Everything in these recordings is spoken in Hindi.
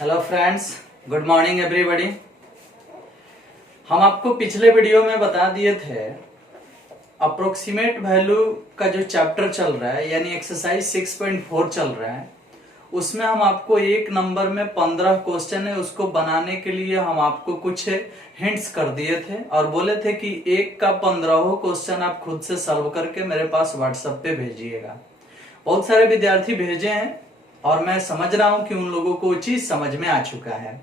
Hello friends, good morning everybody. हम आपको पिछले वीडियो में बता दिए थे अप्रोक्सीमेट वैल्यू का जो चैप्टर चल रहा है यानी एक्सरसाइज 6.4 चल रहा है, उसमें हम आपको एक नंबर में 15 क्वेश्चन है, उसको बनाने के लिए हम आपको कुछ हिंट्स कर दिए थे और बोले थे कि एक का 15 क्वेश्चन आप खुद से सॉल्व करके मेरे पास व्हाट्सएप पे भेजिएगा। बहुत सारे विद्यार्थी भेजे हैं और मैं समझ रहा हूं कि उन लोगों को चीज समझ में आ चुका है।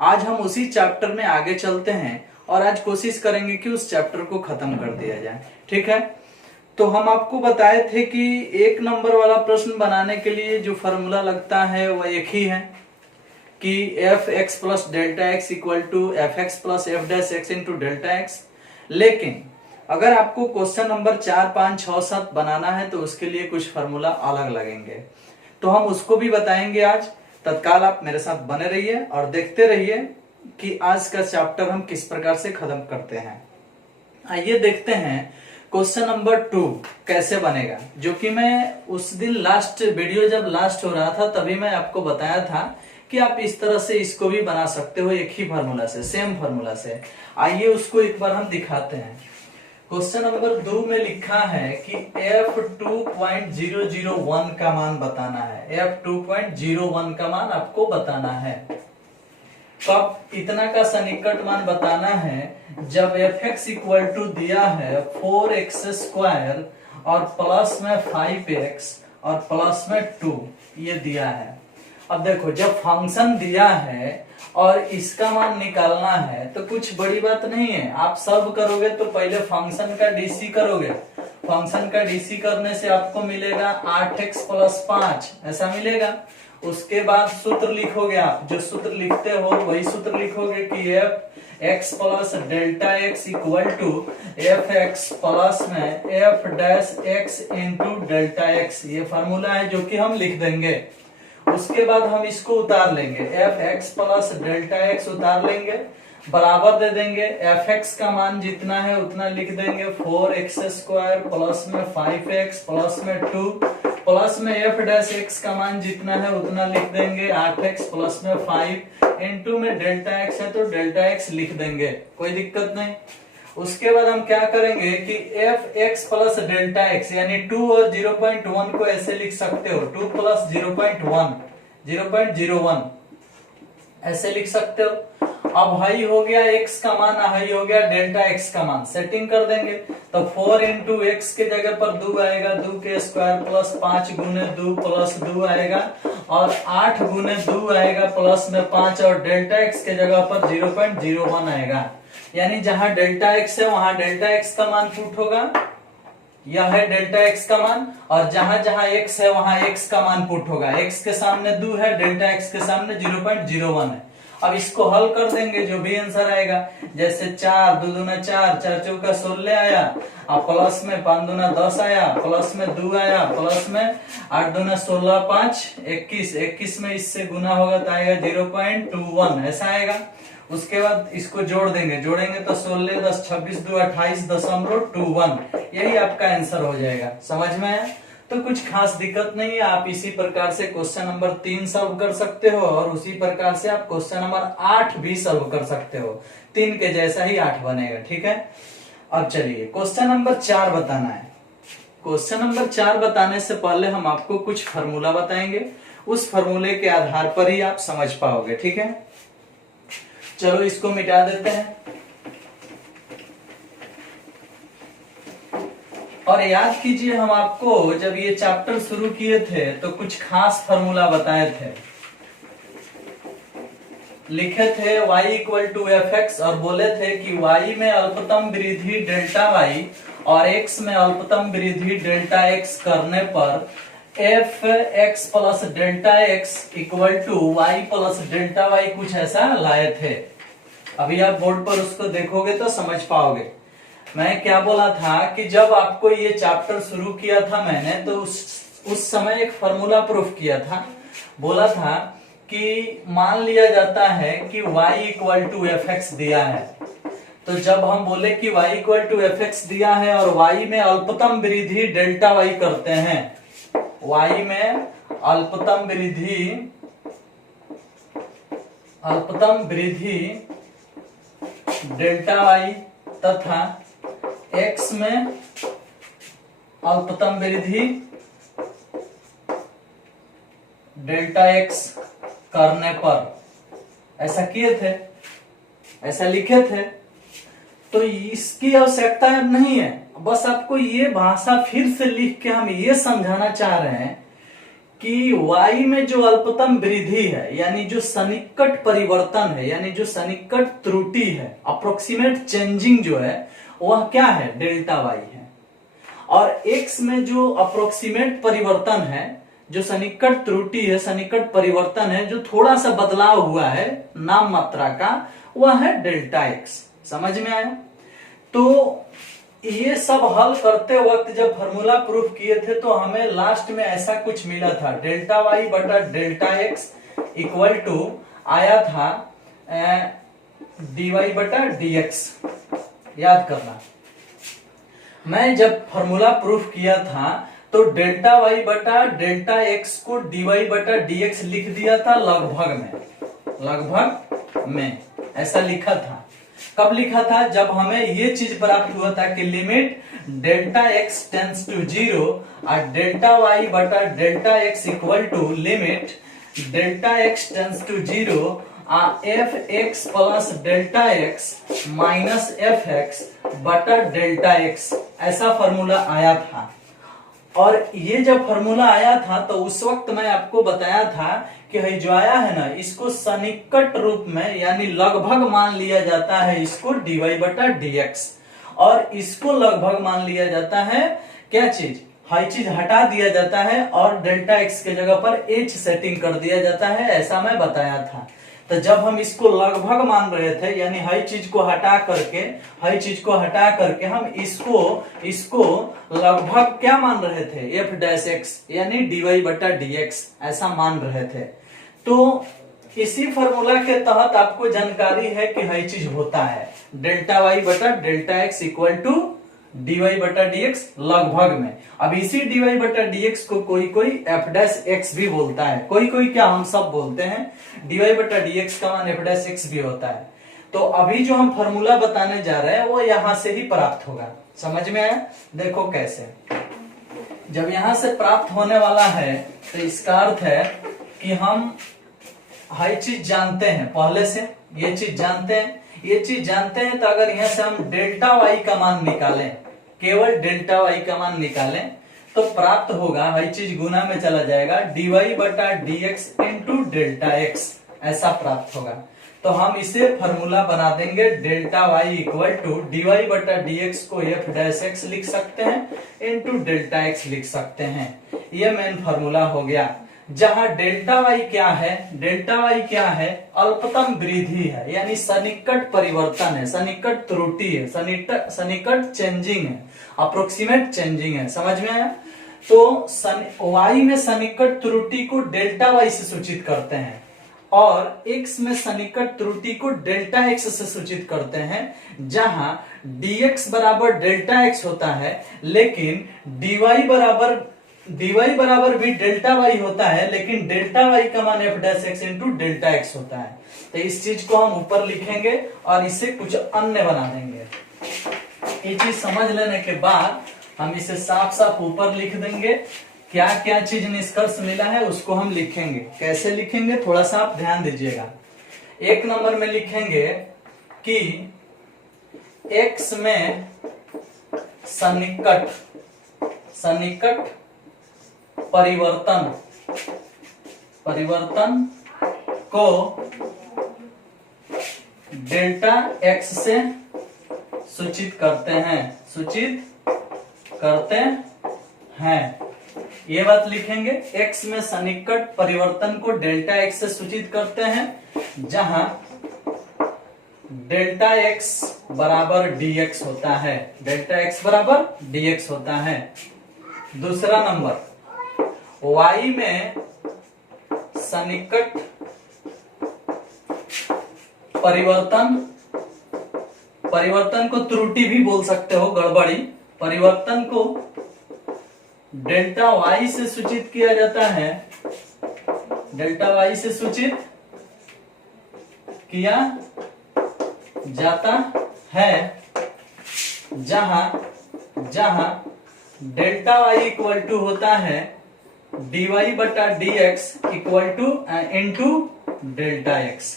आज हम उसी चैप्टर में आगे चलते हैं और आज कोशिश करेंगे कि उस चैप्टर को खत्म कर दिया जाए। ठीक है, तो हम आपको बताए थे कि एक नंबर वाला प्रश्न बनाने के लिए जो फॉर्मूला लगता है वह एक ही है कि F x plus delta x equal to F x plus f dash x into delta x. लेकिन अगर आपको क्वेश्चन नंबर 4, 5, 6, 7 बनाना है तो उसके लिए कुछ फॉर्मूला अलग लगेंगे, तो हम उसको भी बताएंगे आज। तत्काल आप मेरे साथ बने रहिए और देखते रहिए कि आज का चैप्टर हम किस प्रकार से खत्म करते हैं। आइए देखते हैं क्वेश्चन नंबर 2 कैसे बनेगा, जो कि मैं उस दिन लास्ट वीडियो जब लास्ट हो रहा था तभी मैं आपको बताया था कि आप इस तरह से इसको भी बना सकते हो, एक ही फार्मूला से, सेम फार्मूला से। आइए उसको एक बार हम दिखाते हैं। क्वेश्चन नंबर 2 में लिखा है कि f2.001 का मान बताना है। f2.01 का मान आपको बताना है। कब इतना का सन्निकट मान बताना है जब fx इक्वल टू दिया है 4x² और प्लस में 5x और प्लस में 2 ये दिया है। अब देखो, जब फंक्शन दिया है और इसका मान निकालना है तो कुछ बड़ी बात नहीं है। आप सॉल्व करोगे तो पहले फंक्शन का डीसी करोगे। फंक्शन का डीसी करने से आपको मिलेगा 8x प्लस 5 ऐसा मिलेगा। उसके बाद सूत्र लिखोगे, आप जो सूत्र लिखते हो वही सूत्र लिखोगे कि F x plus delta x equal to F x plus में F dash x into delta X. ये फॉर्मूला है जो कि हम लिख देंगे। उसके बाद हम इसको उतार लेंगे, F x plus delta x उतार लेंगे, बराबर दे देंगे एफ एक्स का मान जितना है उतना लिख देंगे 4x² प्लस में 5x प्लस में 2 प्लस में एफ डैश एक्स का मान जितना है उतना लिख देंगे 8x प्लस में 5 इंटू में डेल्टा एक्स है तो डेल्टा एक्स लिख देंगे, कोई दिक्कत नहीं। उसके बाद हम क्या करेंगे कि F x plus delta x यानी 2 और 0.1 को ऐसे लिख सकते हो, 2 प्लस 0.1 ऐसे लिख सकते हो। अब हाई हो गया x का मान, हाई हो गया डेल्टा x का मान, सेटिंग कर देंगे तो 4 इंटू एक्स के जगह पर 2 आएगा, 2 के स्क्वायर प्लस 5 गुने 2 प्लस 2 आएगा और 8 गुने 2 आएगा प्लस में 5 और डेल्टा x के जगह पर 0.01 आएगा। यानी जहां डेल्टा एक्स है वहां डेल्टा एक्स का मान पुट होगा, यह है डेल्टा एक्स का मान, और जहां जहां x है वहां x का मान पुट होगा। x के सामने 2 है, डेल्टा x के सामने 0.01 है। अब इसको हल कर देंगे, जो भी आंसर आएगा, जैसे 4 2 दूना 4, 4 चौका 16 आया, और प्लस में 5 दूना 10 आया, प्लस में 2 आया, प्लस में 8 दूना 16, 5 21, 21 में इससे गुना होगा तो आएगा 0.21 ऐसा आएगा। उसके बाद इसको जोड़ देंगे, जोड़ेंगे तो 16 10 26 2 28.21 यही आपका आंसर हो जाएगा। समझ में आया? तो कुछ खास दिक्कत नहीं है। आप इसी प्रकार से क्वेश्चन नंबर 3 सॉल्व कर सकते हो और उसी प्रकार से आप क्वेश्चन नंबर 8 भी सॉल्व कर सकते हो। 3 के जैसा ही 8 बनेगा। ठीक है, अब चलिए क्वेश्चन नंबर 4 बताना है। क्वेश्चन नंबर 4 बताने से पहले हम आपको कुछ फॉर्मूला बताएंगे, उस फॉर्मूले के आधार पर ही आप समझ पाओगे। ठीक है, चलो इसको मिटा देते हैं और याद कीजिए, हम आपको जब ये चैप्टर शुरू किए थे तो कुछ खास फॉर्मूला बताए थे। लिखे थे y equal to F x और बोले थे कि y में अल्पतम वृद्धि डेल्टा y और x में अल्पतम वृद्धि डेल्टा x करने पर f x plus delta x equal to y plus delta y कुछ ऐसा लाए थे। अभी आप बोर्ड पर उसको देखोगे तो समझ पाओगे। मैं क्या बोला था कि जब आपको ये चैप्टर शुरू किया था मैंने, तो उस समय एक फॉर्मूला प्रूफ किया था। बोला था कि मान लिया जाता है कि y equal to F x दिया है, तो जब हम बोले कि y equal to F x दिया है और y में अल्पतम वृद्धि डेल्टा y करते हैं, y में अल्पतम वृद्धि अल्पतम वृद्धि डेल्टा वाई तथा x में अल्पतम वृद्धि डेल्टा x करने पर, ऐसा किए थे, ऐसा लिखे थे। तो इसकी आवश्यकता अब नहीं है, बस आपको ये भाषा फिर से लिख के हम ये समझाना चाह रहे हैं कि y में जो अल्पतम वृद्धि है, यानी जो सन्निकट परिवर्तन है, यानी जो सन्निकट त्रुटि है, अप्रोक्सीमेट चेंजिंग जो है, वह क्या है, डेल्टा y है। और x में जो अप्रोक्सीमेट परिवर्तन है, जो सन्निकट त्रुटि है, सन्निकट परिवर्तन है, जो थोड़ा सा बदलाव हुआ है नाम मात्रा का, वह है डेल्टा x। समझ में आया? तो ये सब हल करते वक्त जब फॉर्मूला प्रूफ किए थे तो हमें लास्ट में ऐसा कुछ मिला था, डेल्टा वाई बटा डेल्टा एक्स इक्वल टू आया था dy बटा dx। याद करना, मैं जब फॉर्मूला प्रूफ किया था तो डेल्टा वाई बटा डेल्टा एक्स को dy बटा dx लिख दिया था लगभग में ऐसा लिखा था। कब लिखा था? जब हमें ये चीज प्राप्त हुआ था कि limit delta x tends to 0 और डेल्टा वाई बटा delta x equal to limit delta x tends to 0 f x plus delta x minus f x बटा डेल्टा एक्स, ऐसा फॉर्मूला आया था। और ये जब फॉर्मूला आया था तो उस वक्त मैं आपको बताया था कि जो आया है ना, इसको सन्निकट रूप में यानी लगभग मान लिया जाता है इसको dy बटा dx, और इसको लगभग मान लिया जाता है क्या चीज, हाई चीज हटा दिया जाता है और डेल्टा x के जगह पर h सेटिंग कर दिया जाता है, ऐसा मैं बताया था। तो जब हम इसको लगभग मान रहे थे, यानी हाई चीज को हटा करके हम इसको लगभग क्या मान रहे थे, f डैश x यानी dy बटा dx ऐसा मान रहे थे। तो इसी फॉर्मूला के तहत आपको जानकारी है कि हाई चीज होता है डेल्टा वाई बटा delta x equal to dy बटा dx लगभग में। अब इसी dy बटा dx को कोई f डैश x भी बोलता है, कोई क्या, हम सब बोलते हैं। dy बटा dx का मान f डैश x भी होता है। तो अभी जो हम फॉर्मूला बताने जा रहे हैं वो यहां से ही प्राप्त होगा। समझ में आया? देखो कैसे, जब यहां से प्राप्त होने वाला है तो इसका अर्थ है कि हम हाई चीज जानते हैं पहले से, ये चीज जानते हैं तो अगर यहां से हम डेल्टा वाई का मान निकालें, केवल डेल्टा वाई का मान निकालें तो प्राप्त होगा, हाई चीज गुना में चला जाएगा, dy बटा dx इंटू डेल्टा एक्स, ऐसा प्राप्त होगा। तो हम इसे फॉर्मूला बना देंगे, delta y equal to dy बटा dx को f डैश एक्स लिख सकते हैं इंटू डेल्टा एक्स लिख सकते हैं। ये मेन फॉर्मूला हो गया, जहां डेल्टा वाई क्या है, अल्पतम वृद्धि है, यानी सन्निकट परिवर्तन है, सन्निकट त्रुटि है, सन्निकट चेंजिंग है, अप्रोक्सीमेट चेंजिंग है। समझ में आया? तो वाई में सन्निकट त्रुटि को डेल्टा वाई से सूचित करते हैं और x में सन्निकट त्रुटि को डेल्टा x से सूचित करते हैं, जहां dx बराबर डेल्टा x होता है, लेकिन dy बराबर भी डेल्टा वाई होता है, लेकिन डेल्टा वाई का मान f dash x into delta x होता है। तो इस चीज को हम ऊपर लिखेंगे और इसे कुछ अन्य बना देंगे। ये चीज समझ लेने के बाद हम इसे साफ साफ ऊपर लिख देंगे, क्या क्या चीज निष्कर्ष मिला है उसको हम लिखेंगे। कैसे लिखेंगे थोड़ा सा आप ध्यान दीजिएगा। एक नंबर में लिखेंगे कि x में सन्निकट परिवर्तन को डेल्टा x से सूचित करते हैं। ये बात लिखेंगे, x में सन्निकट परिवर्तन को डेल्टा x से सूचित करते हैं, जहां डेल्टा x बराबर dx होता है, डेल्टा x बराबर dx होता है। दूसरा नंबर, y में सन्निकट परिवर्तन को त्रुटि भी बोल सकते हो, गड़बड़ी, परिवर्तन को डेल्टा वाई से सूचित किया जाता है, डेल्टा वाई से सूचित किया जाता है जहां डेल्टा वाई इक्वल टू होता है dy बटा dx equal two into delta x.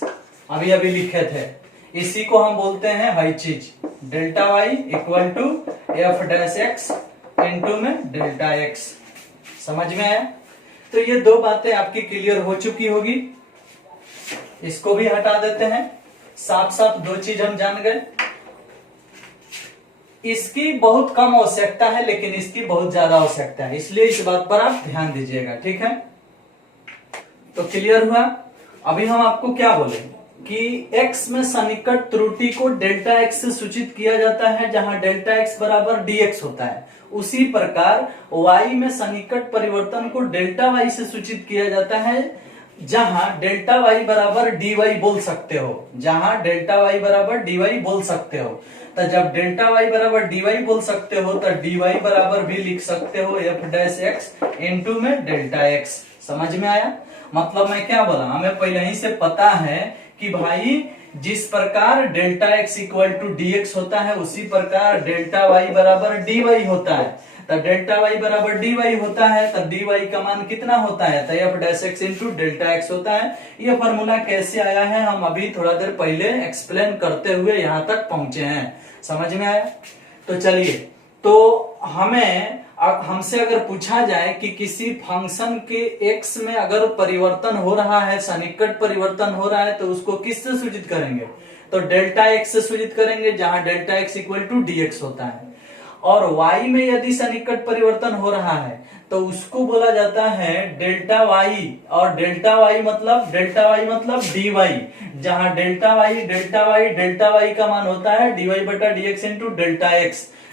अभी अभी लिखे थे, इसी को हम बोलते हैं वही चीज, delta y equal to f dash x into में डेल्टा एक्स। समझ में आया? तो ये दो बातें आपकी क्लियर हो चुकी होगी। इसको भी हटा देते हैं। साथ साथ दो चीज हम जान गए, इसकी बहुत कम आवश्यकता है लेकिन इसकी बहुत ज्यादा आवश्यकता है, इसलिए इस बात पर आप ध्यान दीजिएगा। ठीक है, तो क्लियर हुआ। अभी हम आपको क्या बोले कि x में सन्निकट त्रुटि को डेल्टा x से सूचित किया जाता है जहां डेल्टा x बराबर dx होता है। उसी प्रकार y में सन्निकट परिवर्तन को डेल्टा y से सूचित किया जाता है जहां डेल्टा y बराबर dy बोल सकते हो, जहां डेल्टा y बराबर dy बोल सकते हो। तो जब डेल्टा y बराबर dy बोल सकते हो तो dy बराबर भी लिख सकते हो f डैश x इंटू में डेल्टा x। समझ में आया? मतलब मैं क्या बोला, हमें पहले ही से पता है कि भाई जिस प्रकार delta x equal to dx होता है उसी प्रकार डेल्टा y बराबर dy होता है। तो डेल्टा y बराबर dy होता है तो dy का मान कितना होता है, तो F dash x into delta x होता है। ये फॉर्मूला कैसे आया है हम अभी थोड़ा देर पहले एक्सप्लेन करते हुए यहाँ तक पहुंचे हैं। समझ में आया? तो चलिए, तो हमसे अगर पूछा जाए कि किसी फंक्शन के x में अगर परिवर्तन हो रहा है, सन्निकट परिवर्तन हो रहा है, तो उसको किससे सूचित करेंगे, तो डेल्टा x से सूचित करेंगे जहां delta x equal to dx होता है। और y में यदि सन्निकट परिवर्तन हो रहा है तो उसको बोला जाता है डेल्टा y, और डेल्टा y मतलब dy, जहां डेल्टा y का मान होता है dy बटा dx इंटू डेल्टा x।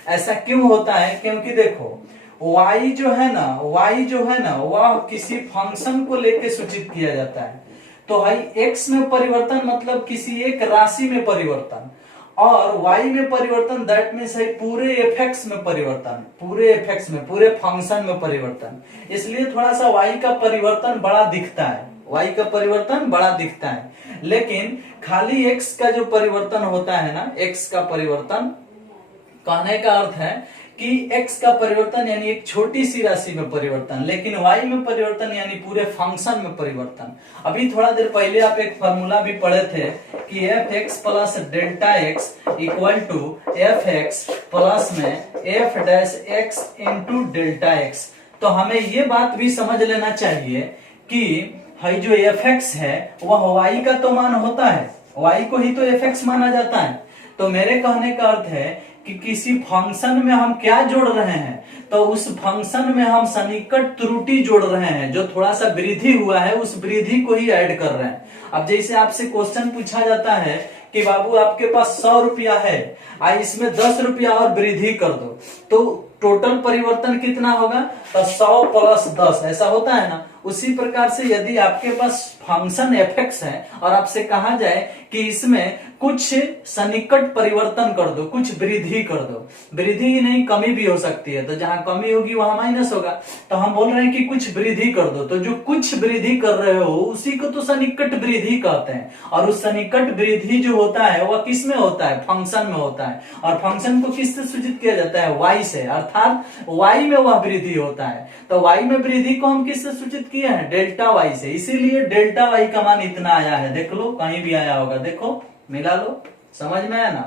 ऐसा क्यों होता है? क्योंकि देखो y जो है ना वह किसी फंक्शन को लेके सूचित किया जाता है। तो भाई x में परिवर्तन मतलब किसी एक राशि में परिवर्तन, और y में परिवर्तन दैट मीन्स है पूरे एफएक्स में परिवर्तन, पूरे फंक्शन में परिवर्तन। इसलिए थोड़ा सा y का परिवर्तन बड़ा दिखता है, लेकिन खाली x का जो परिवर्तन होता है ना, x का परिवर्तन कहने का अर्थ है कि x का परिवर्तन यानी एक छोटी सी राशि में परिवर्तन, लेकिन y में परिवर्तन यानी पूरे फंक्शन में परिवर्तन। अभी थोड़ा देर पहले आप एक फॉर्मूला भी पढ़े थे कि F x plus delta x equal to F x plus में F dash x into delta X. तो हमें ये बात भी समझ लेना चाहिए कि भाई जो एफ एक्स है वह y का तो मान होता है, y को ही तो एफ एक्स माना जाता है। तो मेरे कहने का अर्थ है कि किसी फंक्शन में हम क्या जोड़ रहे हैं, तो उस फंक्शन में हम सन्निकट त्रुटि जोड़ रहे हैं, जो थोड़ा सा वृद्धि हुआ है उस वृद्धि को ही ऐड कर रहे हैं। अब जैसे आपसे क्वेश्चन पूछा जाता है कि बाबू आपके पास 100 रुपया है, इसमें 10 रुपया और वृद्धि कर दो, तो टोटल परिवर्तन कितना होगा, तो 100 प्लस 10 ऐसा होता है ना। उसी प्रकार से यदि आपके पास फंक्शन एफ एक्स है और आपसे कहा जाए कि इसमें कुछ सन्निकट परिवर्तन कर दो, कुछ वृद्धि कर दो, वृद्धि ही नहीं कमी भी हो सकती है, तो जहां कमी होगी वहां माइनस होगा, तो हम बोल रहे हैं कि कुछ वृद्धि कर दो। तो जो कुछ वृद्धि कर रहे हो उसी को तो सन्निकट वृद्धि कहते हैं, और उस सन्निकट वृद्धि जो होता है वह किस में होता है, फंक्शन में होता है। और फंक्शन को किससे सूचित किया जाता है, y से, अर्थात y में वह वृद्धि होता है। तो y में वृद्धि को हम किससे सूचित किए हैं, डेल्टा y से, इसीलिए डेल्टा y का मान इतना आया है। देख लो, कहीं भी आया होगा, देखो मिला लो। समझ में आया ना?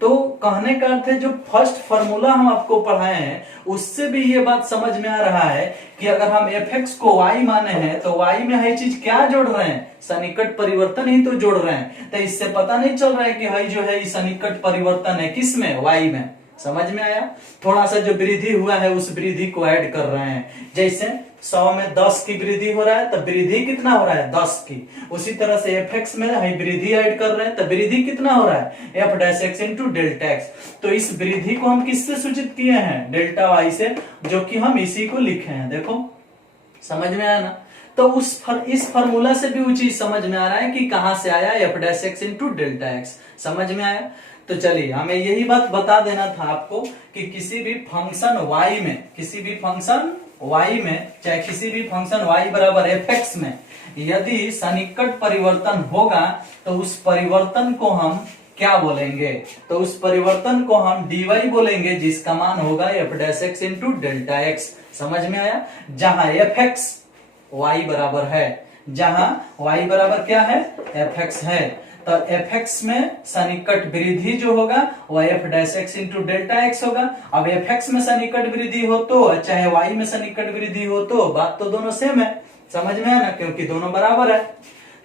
तो कहने का अर्थ है जो फर्स्ट फॉर्मूला हम आपको पढ़ाए हैं उससे भी ये बात समझ में आ रहा है कि अगर हम एफ एक्स को y माने हैं तो y में है चीज क्या जोड़ रहे हैं, सन्निकट परिवर्तन ही तो जोड़ रहे हैं। तो इससे पता नहीं चल रहा है कि भाई जो है सन्निकट परिवर्तन है किस में, y में। समझ में आया? थोड़ा सा जो वृद्धि हुआ है उस वृद्धि को ऐड कर रहे हैं। जैसे 100 में 10 की वृद्धि हो रहा है तो वृद्धि कितना हो रहा है, 10 की। उसी तरह से एफ एक्स में वृद्धि ऐड कर रहे हैं तो वृद्धि कितना हो रहा है, F dash x into delta X. तो इस वृद्धि को हम किससे सूचित किए हैं, डेल्टा वाई से, जो कि हम इसी को लिखे हैं। देखो समझ में आया ना? तो इस फॉर्मूला से भी वो चीज समझ में आ रहा है कि कहां से आया, F dash x into delta x. समझ में आया? तो चलिए, हमें यही बात बता देना था आपको कि किसी भी फंक्शन y में, चाहे किसी भी फंक्शन y बराबर एफ एक्स में यदि सन्निकट परिवर्तन होगा तो उस परिवर्तन को हम क्या बोलेंगे? तो उस परिवर्तन को हम dy बोलेंगे, जिसका मान होगा F dash x into delta x. समझ में आया? जहां एफ एक्स वाई बराबर है, जहां y बराबर क्या है? एफ एक्स है, तो एफ एक्स में सन्निकट वृद्धि जो होगा वह F dash x into delta x होगा। अब एफ एक्स में सन्निकट वृद्धि हो तो चाहे y में सन्निकट वृद्धि हो तो बात तो दोनों सेम है। समझ में आया ना? क्योंकि दोनों बराबर है।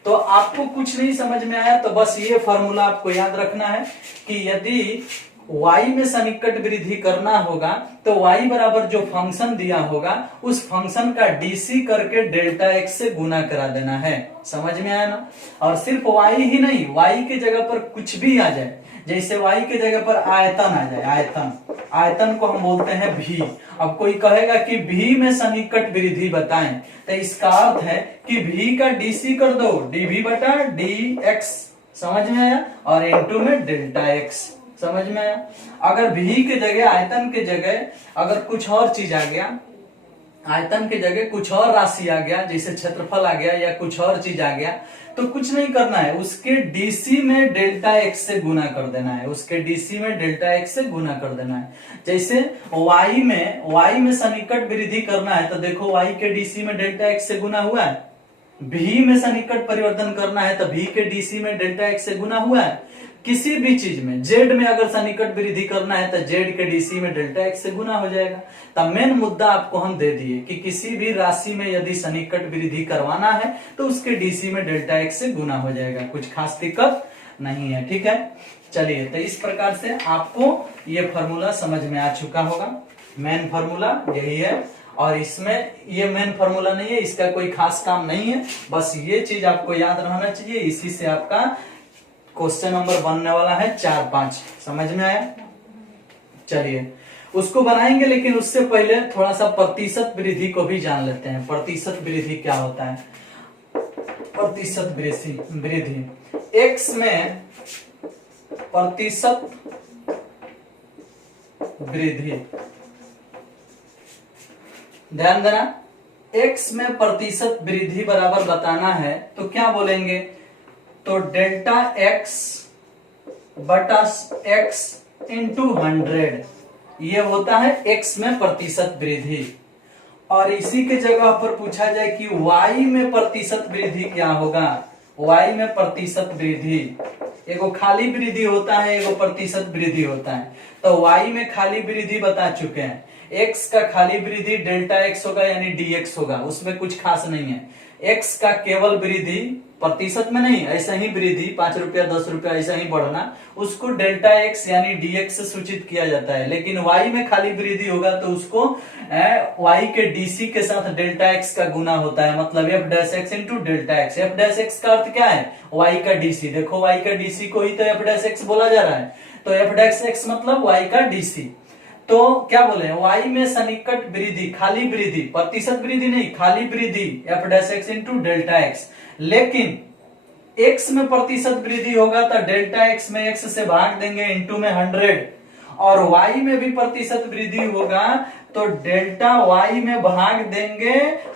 तो आपको कुछ नहीं समझ में आया तो बस ये फॉर्मूला आपको याद रखना है कि यदि y में सन्निकट वृद्धि करना होगा तो y बराबर जो फंक्शन दिया होगा उस फंक्शन का डीसी करके डेल्टा एक्स से गुना करा देना है। समझ में आया ना? और सिर्फ y ही नहीं, y के जगह पर कुछ भी आ जाए, जैसे y के जगह पर आयतन आ जाए, आयतन, आयतन को हम बोलते हैं भी। अब कोई कहेगा कि भी में सन्निकट वृद्धि बताएं, तो इसका अर्थ है कि भी का डीसी कर दो, डीवी बटा डी एक्स। समझ में आया? और इनटू में डेल्टा एक्स। समझ में आया? अगर भी के जगह, आयतन के जगह अगर कुछ और चीज आ गया, आयतन के जगह कुछ और राशि आ गया, जैसे क्षेत्रफल आ गया या कुछ और चीज आ गया, तो कुछ नहीं करना है, उसके डीसी में डेल्टा एक्स से गुना कर देना है, उसके डीसी में डेल्टा एक्स से गुना कर देना है। जैसे y में सन्निकट वृद्धि करना है तो देखो y के डीसी में डेल्टा एक्स से गुना हुआ है। भी में सन्निकट परिवर्तन करना है तो भी के डीसी में डेल्टा एक्स से गुना हुआ है। किसी भी चीज में, जेड में अगर सन्निकट वृद्धि करना है तो जेड के डीसी में डेल्टा एक्स से गुना हो जाएगा। तब मेन मुद्दा आपको हम दे दिए कि किसी भी राशि में यदि सन्निकट वृद्धि करवाना है तो उसके डीसी में डेल्टा एक्स से गुना हो जाएगा, कुछ खास दिक्कत नहीं है। ठीक है, चलिए, तो इस प्रकार से आपको ये फॉर्मूला समझ में आ चुका होगा। मेन फॉर्मूला यही है, और इसमें ये मेन फॉर्मूला नहीं है, इसका कोई खास काम नहीं है, बस ये चीज आपको याद रहना चाहिए। इसी से आपका क्वेश्चन नंबर बनने वाला है 4-5। समझ में आया? चलिए उसको बनाएंगे, लेकिन उससे पहले थोड़ा सा प्रतिशत वृद्धि को भी जान लेते हैं। प्रतिशत वृद्धि क्या होता है? प्रतिशत वृद्धि, एक्स में प्रतिशत वृद्धि, ध्यान देना, एक्स में प्रतिशत वृद्धि बराबर बताना है तो क्या बोलेंगे? तो डेल्टा एक्स बटा एक्स इंटू 100, ये होता है एक्स में प्रतिशत वृद्धि। और इसी के जगह पर पूछा जाए कि y में प्रतिशत वृद्धि क्या होगा? y में प्रतिशत वृद्धि, एगो खाली वृद्धि होता है, एगो प्रतिशत वृद्धि होता है। तो y में खाली वृद्धि बता चुके हैं, x का खाली वृद्धि डेल्टा x होगा यानी dx होगा, उसमें कुछ खास नहीं है। x का केवल वृद्धि, प्रतिशत में नहीं, ऐसा ही वृद्धि 5 रुपया 10 रुपया ऐसा ही बढ़ना, उसको डेल्टा x यानी dx से सूचित किया जाता है। लेकिन y में खाली वृद्धि होगा तो उसको y के dc के साथ डेल्टा x का गुना होता है, मतलब f dash x into delta x. f dash x का अर्थ क्या है? y का dc। देखो y का dc को ही तो f डैश x बोला जा रहा है, तो f डैश x मतलब y का dc। तो क्या बोले? y में सन्निकट वृद्धि, खाली वृद्धि, प्रतिशत वृद्धि नहीं, खाली वृद्धि f dash x into delta x. लेकिन x में प्रतिशत वृद्धि होगा तो डेल्टा x में x से भाग देंगे इंटू में 100, और y में भी प्रतिशत वृद्धि होगा तो डेल्टा y में भाग देंगे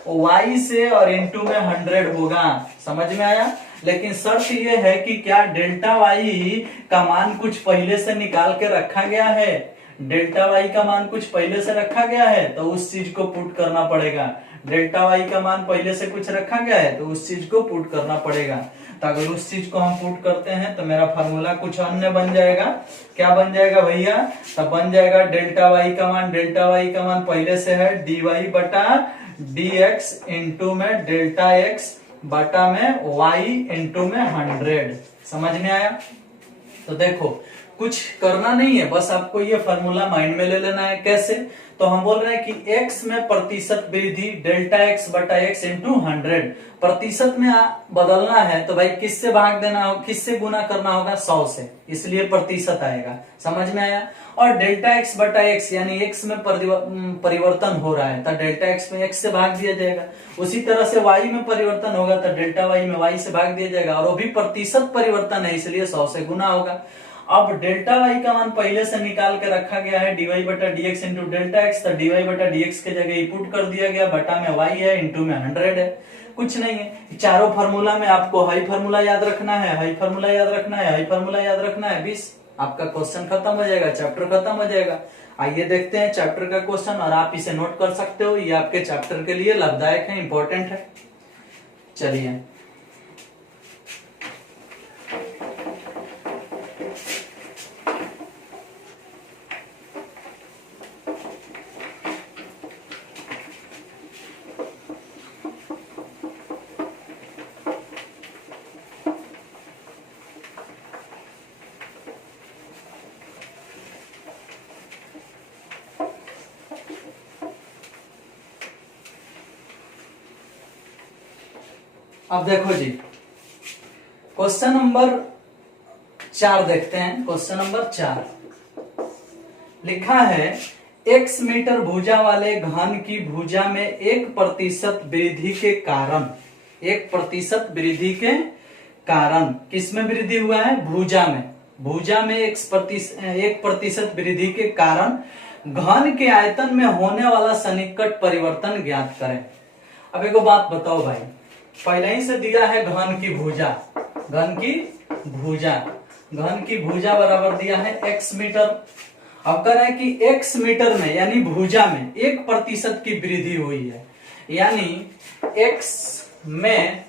y से और इंटू में 100 होगा। समझ में आया? लेकिन शर्त ये है कि क्या डेल्टा y का मान कुछ पहले से निकाल के रखा गया है? डेल्टा y का मान कुछ पहले से रखा गया है तो उस चीज को पुट करना पड़ेगा। डेल्टा y का मान पहले से कुछ रखा गया है तो उस चीज को पुट करना पड़ेगा। तो अगर उस चीज को हम पुट करते हैं तो मेरा फार्मूला कुछ अन्य बन जाएगा। क्या बन जाएगा भैया? तब बन जाएगा डेल्टा y का मान पहले से है dy बटा dx इंटू में डेल्टा x बटा में y इंटू में 100। समझ में आया? तो देखो कुछ करना नहीं है, बस आपको ये फॉर्मूला माइंड में ले लेना है। कैसे? तो हम बोल रहे हैं कि x में प्रतिशत वृद्धि डेल्टा x बटा x इंटू 100, प्रतिशत में बदलना है तो भाई किससे भाग देना हो, किससे गुना करना होगा? 100 से, इसलिए प्रतिशत आएगा। समझ में आया? और डेल्टा x बटा x यानी x में परिवर्तन हो रहा है तो डेल्टा x में x से भाग दिया जाएगा। उसी तरह से y में परिवर्तन होगा तो डेल्टा y में y से भाग दिया जाएगा, और वो भी प्रतिशत परिवर्तन है इसलिए 100 से गुना होगा। अब डेल्टा y का मान पहले से निकाल के रखा गया है dy बटा dx इंटू डेल्टा एक्स, तो dy बटा dx के जगह ही पुट कर दिया गया, बटा में y है इंटू में 100 है। कुछ नहीं है। चारों फार्मूला में आपको हाई फार्मूला याद रखना है, हाई फार्मूला याद रखना है, हाई फार्मूला याद रखना है, 20 आपका क्वेश्चन खत्म हो जाएगा, चैप्टर खत्म हो जाएगा। आइए देखते हैं चैप्टर का क्वेश्चन, और आप इसे नोट कर सकते हो, ये आपके चैप्टर के लिए लाभदायक है, इंपॉर्टेंट है। चलिए अब देखो जी, क्वेश्चन नंबर 4 देखते हैं। क्वेश्चन नंबर 4 लिखा है, x मीटर भुजा वाले घन की भुजा में 1% वृद्धि के कारण, 1% वृद्धि के कारण किसमें वृद्धि हुआ है? भुजा में। भुजा में 1% वृद्धि के कारण घन के आयतन में होने वाला सन्निकट परिवर्तन ज्ञात करें। अब एक बात बताओ भाई, पहले ही से दिया है घन की भुजा, घन की भुजा, घन की भुजा बराबर दिया है x मीटर। अब कह रहा है कि x मीटर में यानी भुजा में 1% की वृद्धि हुई है, यानी x में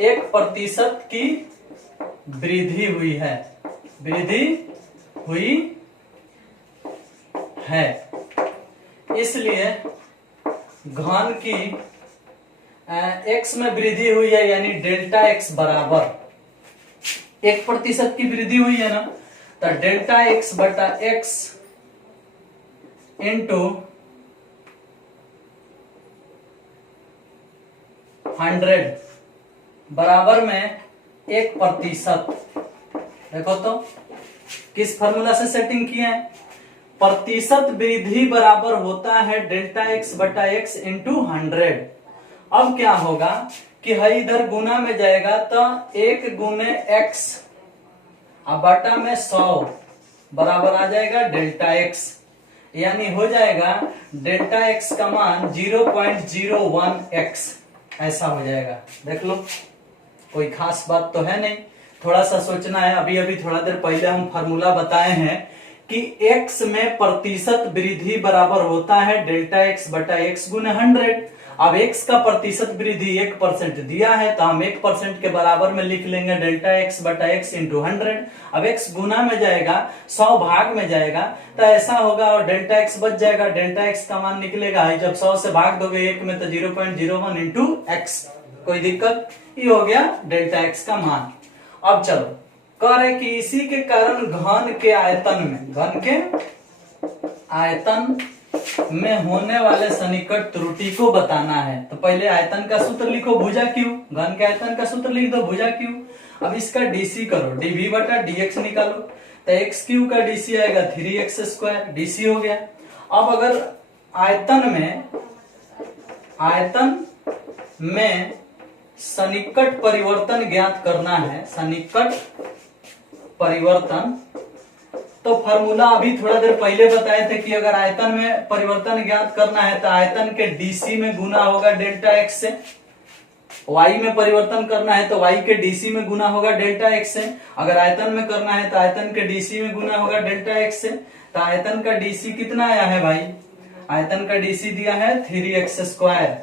1% की वृद्धि हुई है, वृद्धि हुई है। इसलिए घन की x में वृद्धि हुई है, यानी डेल्टा x बराबर 1% की वृद्धि हुई है ना, तो डेल्टा x बटा x इंटू 100 बराबर में 1%। देखो तो किस फॉर्मूला से सेटिंग किया है? प्रतिशत वृद्धि बराबर होता है डेल्टा x बटा x इंटू 100। अब क्या होगा कि है इधर गुना में जाएगा, तो 1 गुने x अब बटा में 100 बराबर आ जाएगा डेल्टा x, यानी हो जाएगा डेल्टा x का मान 0.01x, ऐसा हो जाएगा। देख लो, कोई खास बात तो है नहीं, थोड़ा सा सोचना है। अभी अभी थोड़ा देर पहले हम फार्मूला बताए हैं कि x में प्रतिशत वृद्धि बराबर होता है डेल्टा x बटा x गुने 100। अब x का प्रतिशत वृद्धि 1% दिया है, तो हम 1% के बराबर में लिख लेंगे डेल्टा x बटा x इंटू 100। अब x गुना में जाएगा, 100 भाग में जाएगा, तो ऐसा होगा और डेल्टा x बच जाएगा। डेल्टा x का मान निकलेगा, जब 100 से भाग दोगे 1 में, तो 0.01 इंटू x। कोई दिक्कत? ये हो गया डेल्टा x का मान। अब चलो, कह रहे कि इसी के कारण घन के आयतन में, घन के आयतन में होने वाले सन्निकट त्रुटि को बताना है। तो पहले आयतन का सूत्र लिखो, भुजा क्यू, घन के आयतन का सूत्र लिख दो, भुजा क्यू। अब इसका डीसी करो, डीवी बटा डीएक्स निकालो, तो एक्स क्यू का डीसी आएगा 3x स्क्वायर, डीसी हो गया। अब अगर आयतन में सन्निकट परिवर्तन ज्ञात करना है, सन्निकट परिवर्तन, तो फार्मूला अभी थोड़ा देर पहले बताए थे कि अगर आयतन में परिवर्तन ज्ञात करना है तो आयतन के डीसी में गुना होगा डेल्टा एक्स से, वाई में परिवर्तन करना है तो वाई के डीसी में गुना होगा डेल्टा एक्स से। अगर आयतन में करना है तो आयतन के डीसी में गुना होगा डेल्टा एक्स से। तो आयतन का डीसी कितना आया है भाई? आयतन का डीसी दिया है 3x स्क्वायर,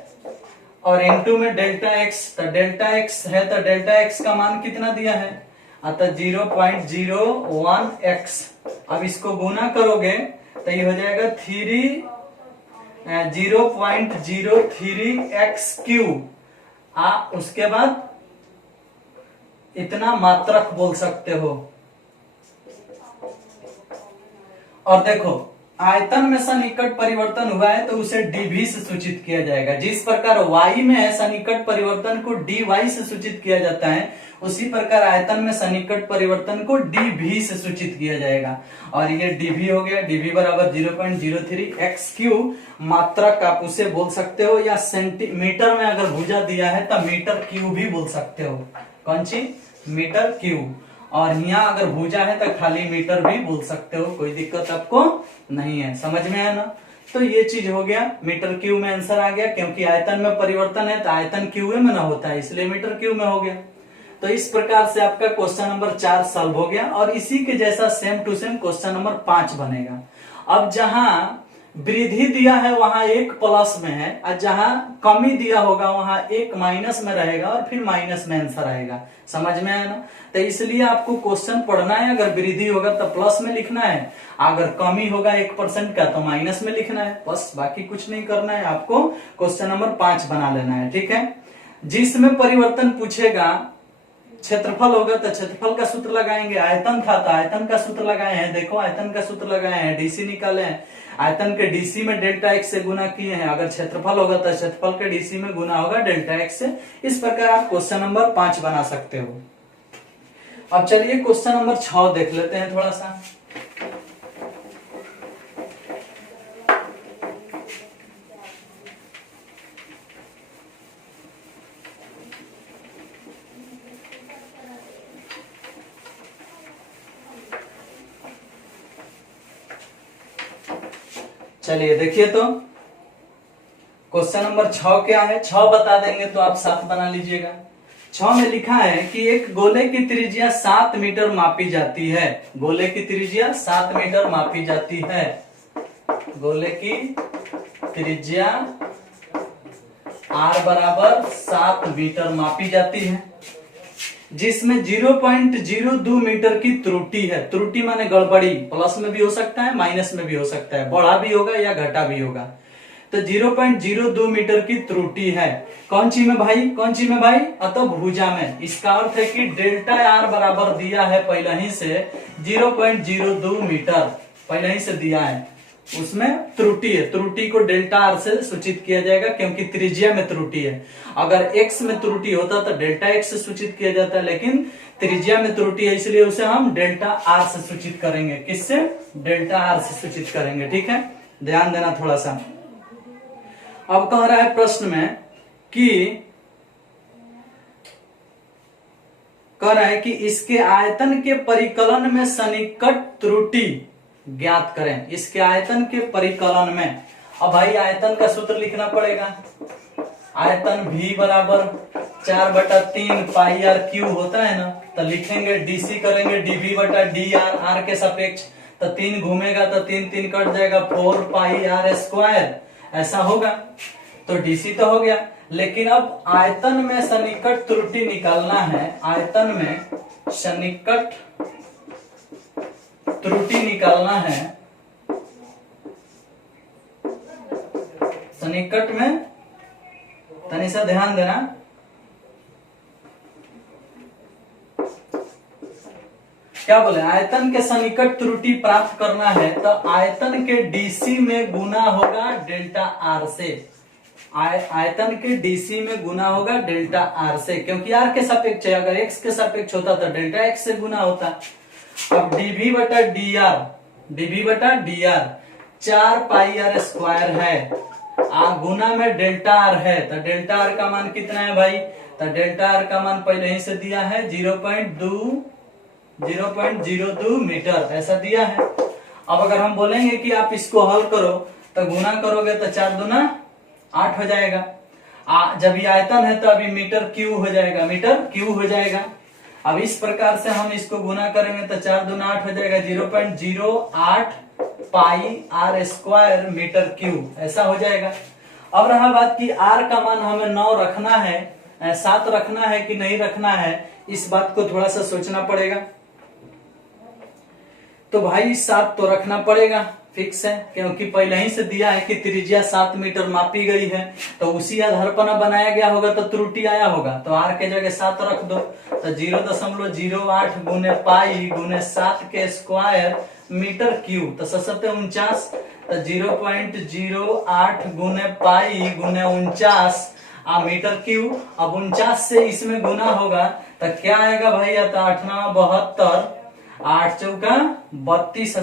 और इनटू में डेल्टा एक्स, तो डेल्टा एक्स है तो डेल्टा एक्स का मान कितना दिया है? अतः 0.01x। अब इसको गुना करोगे तो ये हो जाएगा 0.03x क्यूब। उसके बाद इतना मात्रक बोल सकते हो। और देखो, आयतन में सन्निकट परिवर्तन हुआ है तो उसे dv से सूचित किया जाएगा। जिस प्रकार y में है सन्निकट परिवर्तन को dy से सूचित किया जाता है, उसी प्रकार आयतन में सन्निकट परिवर्तन को dv से सूचित किया जाएगा। और ये dv हो गया, dv बराबर 0.03x क्यूब। मात्रक आप उसे बोल सकते हो, या सेंटीमीटर में अगर भुजा दिया है तो मीटर क्यूब भी बोल सकते हो। कौन सी? Metre cube. और यहाँ अगर भुजा है तो खाली मीटर भी बोल सकते हो, कोई दिक्कत आपको नहीं है। समझ में है ना? तो ये चीज हो गया, मीटर क्यूब में आंसर आ गया, क्योंकि आयतन में परिवर्तन है तो आयतन क्यूब में ना होता है, इसलिए मीटर क्यूब में हो गया। तो इस प्रकार से आपका क्वेश्चन नंबर 4 सॉल्व हो गया, और इसी के जैसा same to same question number 5 बनेगा। अब जहां वृद्धि दिया है वहां 1 प्लस में है, और जहां कमी दिया होगा वहां 1 माइनस में रहेगा, और फिर माइनस में आंसर आएगा। समझ में आया ना? तो इसलिए आपको क्वेश्चन पढ़ना है, अगर वृद्धि होगा तो प्लस में लिखना है, अगर कमी होगा 1% का तो माइनस में लिखना है, बस बाकी कुछ नहीं करना है। आपको क्वेश्चन नंबर 5 बना लेना है, ठीक है। जिसमें परिवर्तन पूछेगा, क्षेत्रफल होगा तो क्षेत्रफल का सूत्र लगाएंगे, आयतन था तो आयतन का सूत्र लगाए हैं, देखो आयतन का सूत्र लगाए हैं, डीसी निकाले हैं, आयतन के डीसी में डेल्टा एक्स से गुना किए हैं, अगर क्षेत्रफल होगा तो क्षेत्रफल के डीसी में गुना होगा डेल्टा एक्स से। इस प्रकार आप क्वेश्चन नंबर 5 बना सकते हो। अब चलिए क्वेश्चन नंबर 6 देख लेते हैं थोड़ा सा। चलिए देखिए, तो क्वेश्चन नंबर 6 क्या है, 6 बता देंगे तो आप 7 बना लीजिएगा। 6 में लिखा है कि एक गोले की त्रिज्या 7 मीटर मापी जाती है, गोले की त्रिज्या 7 मीटर मापी जाती है, गोले की त्रिज्या r बराबर 7 मीटर मापी जाती है, जिसमें 0.02 मीटर की त्रुटि है। त्रुटि माने गड़बड़ी, प्लस में भी हो सकता है माइनस में भी हो सकता है, बढ़ा भी होगा या घटा भी होगा। तो 0.02 मीटर की त्रुटि है, कौन सी में भाई, कौन सी में भाई, अतः भुजा में। इसका अर्थ है कि डेल्टा आर बराबर दिया है पहले ही से 0.02 मीटर, पहले ही से दिया है, उसमें त्रुटि है, त्रुटि को डेल्टा आर से सूचित किया जाएगा, क्योंकि त्रिज्या में त्रुटि है। अगर एक्स में त्रुटि होता तो डेल्टा एक्स से सूचित किया जाता है, लेकिन त्रिज्या में त्रुटि है इसलिए उसे हम डेल्टा आर से सूचित करेंगे। किससे? डेल्टा आर से सूचित करेंगे, ठीक है, ध्यान देना थोड़ा सा। अब कह रहा है प्रश्न में कि इसके आयतन के परिकलन में सन्निकट त्रुटि ज्ञात करें, इसके आयतन के परिकलन में। अब भाई आयतन का सूत्र लिखना पड़ेगा, आयतन V बराबर 4/3 पाई आर क्यू होता है ना, तो लिखेंगे डीसी करेंगे dV बटा डी आर के सापेक्ष, तो 3 घूमेगा तो 3 3 कट जाएगा, 4 पाई आर स्क्वायर, ऐसा होगा। तो डीसी तो हो गया, लेकिन अब आयतन में सन्निकट त्रुटि निकालना है, आयतन में सन्निकट त्रुटि निकालना है, सन्निकट में तनी सा ध्यान देना, क्या बोले, आयतन के सन्निकट त्रुटि प्राप्त करना है तो आयतन के डीसी में गुना होगा डेल्टा आर से, आयतन के डीसी में गुना होगा डेल्टा आर से, क्योंकि आर के सापेक्ष है, अगर एक्स के सापेक्ष होता तो डेल्टा एक्स से गुना होता। अब डीवी बटा d r 4 pi r square है, गुना में डेल्टा आर है, तो डेल्टा आर का मान कितना है भाई, तो डेल्टा आर का मान पहले ही से दिया है 0.02 मीटर, ऐसा दिया है। अब अगर हम बोलेंगे कि आप इसको हल करो तो गुना करोगे तो 4 दूना 8 हो जाएगा, जब ये आयतन है तो अभी मीटर क्यूब हो जाएगा, मीटर क्यूब हो जाएगा। अब इस प्रकार से हम इसको गुना करेंगे तो 4 दूना 8 हो जाएगा, 0.08 पाई आर स्क्वायर मीटर क्यूब, ऐसा हो जाएगा। अब रहा बात कि आर का मान हमें 9 रखना है, 7 रखना है कि नहीं रखना है, इस बात को थोड़ा सा सोचना पड़ेगा। तो भाई 7 तो रखना पड़ेगा, फिक्स है, क्योंकि पहले ही से दिया है कि त्रिज्या 7 मीटर मापी गई है, तो उसी आधार पर ना बनाया गया होगा तो त्रुटि आया होगा, तो आर के जगह 7 रख दो, तो 0.08 गुने पाई गुने 7 के स्क्वायर मीटर क्यूब, तो 7 49, तो 0.08 गुने पाई गुने 49 मीटर क्यूब। अब 49 से इसमें गुना होगा तो क्या आएगा भाई, तो 8 9 72, 8 चौका 32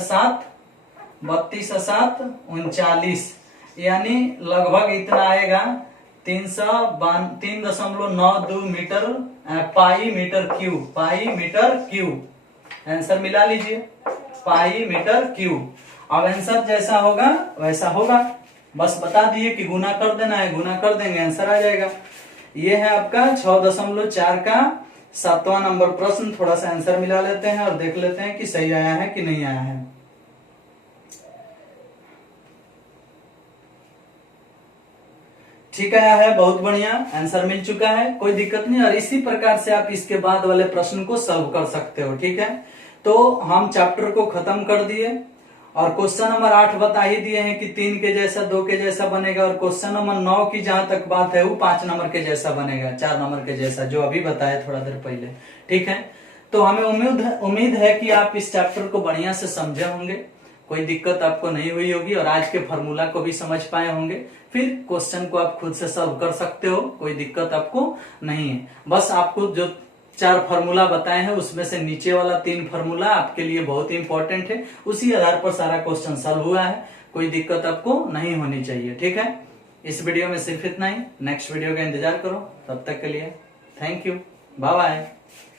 7 39, यानी लगभग इतना आएगा 3.92 metre pi metre cube, answer मिला लीजिए, पाई मीटर क्यूब। अब आंसर जैसा होगा वैसा होगा, बस बता दिए कि गुना कर देना है, गुना कर देंगे आंसर आ जाएगा। ये है आपका 6.4 का 7वां नंबर प्रश्न। थोड़ा सा आंसर मिला लेते हैं और देख लेते हैं कि सही आया है कि नहीं आया है। ठीक आया है, बहुत बढ़िया, आंसर मिल चुका है, कोई दिक्कत नहीं। और इसी प्रकार से आप इसके बाद वाले प्रश्न को सॉल्व कर सकते हो। ठीक है, तो हम चैप्टर को खत्म कर दिए और क्वेश्चन नंबर 8 बता ही दिए हैं कि 3 के जैसा 2 के जैसा बनेगा, और क्वेश्चन नंबर 9 की जहां तक बात है वो 5 नंबर के जैसा बनेगा, 4 नंबर के जैसा, जो अभी बताया थोड़ा देर पहले। ठीक है, तो हमें उम्मीद है कि आप इस चैप्टर को बढ़िया से समझे होंगे, कोई दिक्कत आपको नहीं हुई होगी, और आज के फॉर्मूला को भी समझ पाए होंगे। फिर क्वेश्चन को आप खुद से सॉल्व कर सकते हो, कोई दिक्कत आपको नहीं है। बस आपको जो 4 फॉर्मूला बताए हैं उसमें से नीचे वाला 3 फॉर्मूला आपके लिए बहुत इंपॉर्टेंट है, उसी आधार पर सारा क्वेश्चन सॉल्व हुआ है, कोई दिक्कत आपको नहीं होनी चाहिए। ठीक है, इस वीडियो में सिर्फ इतना ही, नेक्स्ट वीडियो का इंतजार करो, तब तक के लिए थैंक यू, बाय बाय।